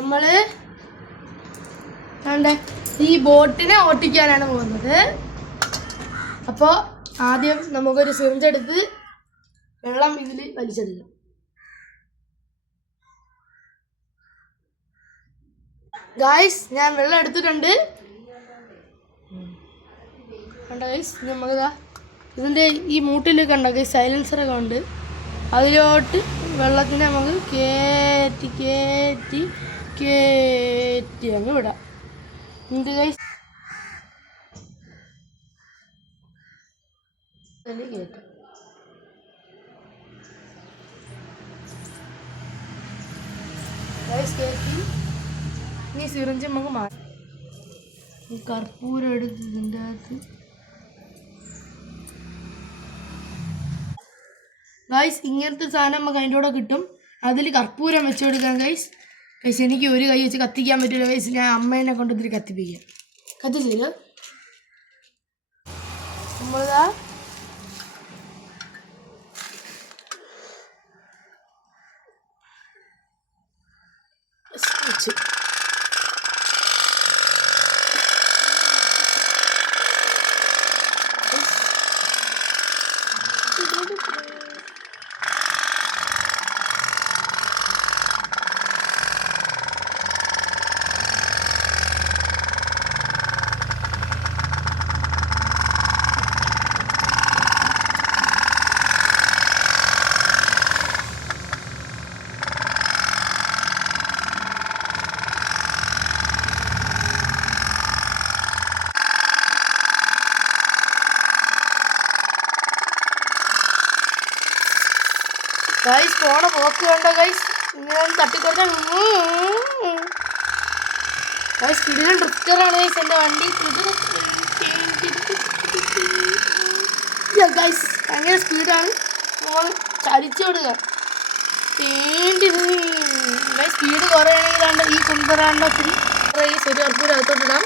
നമ്മൾ ഈ ബോട്ടിനെ ഓട്ടിക്കാനാണ് പോകുന്നത്. അപ്പോൾ ആദ്യം നമുക്കൊരു സിറിഞ്ച് എടുത്ത് വെള്ളം ഇതിൽ വലിച്ചെടുക്കാം. ഗായ്സ് ഞാൻ വെള്ളം എടുത്തിട്ടുണ്ട്. കണ്ട ഗൈസ്, നമുക്കിതാ ഇതിൻ്റെ ഈ മൂട്ടിൽ കണ്ട ഗൈസ് സൈലൻസറൊക്കെ ഉണ്ട്. അതിലോട്ട് വെള്ളത്തിനെ നമുക്ക് കയറ്റി കയറ്റി കയറ്റി അങ്ങ് വിടാം. എന്ത് ഗൈസ് കയറ്റും. ഗൈസ് കയറ്റി ഇനി സിറിഞ്ച് നമുക്ക് മാറ്റാം. ഈ കർപ്പൂരം എടുത്ത് ഇതിൻ്റെ അകത്ത് ഗൈസ് ഇങ്ങനത്തെ സാധനം നമുക്ക് അതിൻ്റെ കൂടെ കിട്ടും. അതിൽ കർപ്പൂരം വെച്ച് കൊടുക്കാം ഗൈസ്. ഗൈസ് എനിക്ക് ഒരു കൈ വെച്ച് കത്തിക്കാൻ പറ്റില്ല ഗൈസ്. ഞാൻ അമ്മേനെ കൊണ്ടുവന്നിട്ട് കത്തിപ്പിക്കാം. കത്തിച്ചില്ല നമ്മളിതാ വെച്ച് ഗൈസ് പോണ പോക്ക് വേണ്ട ഗൈസ്. ഇങ്ങനെ തട്ടിക്കൊടുത്ത ഗൈസ് കിടിലൻ ഡ്രിഫ്റ്ററാണ് ഗൈസ് എൻ്റെ വണ്ടി. ഗൈസ് ഭയങ്കര സ്പീഡാണ്. നമ്മൾ ചരിച്ചു വിടുക. ഗൈസ് സ്പീഡ് കുറയാണെങ്കിലാണ്ട് ഈ കുന്തറാണ്ട് ഒത്തിരി ഗൈസ് ഒരു കർപ്പൂരം അകത്തോട്ടിടാം.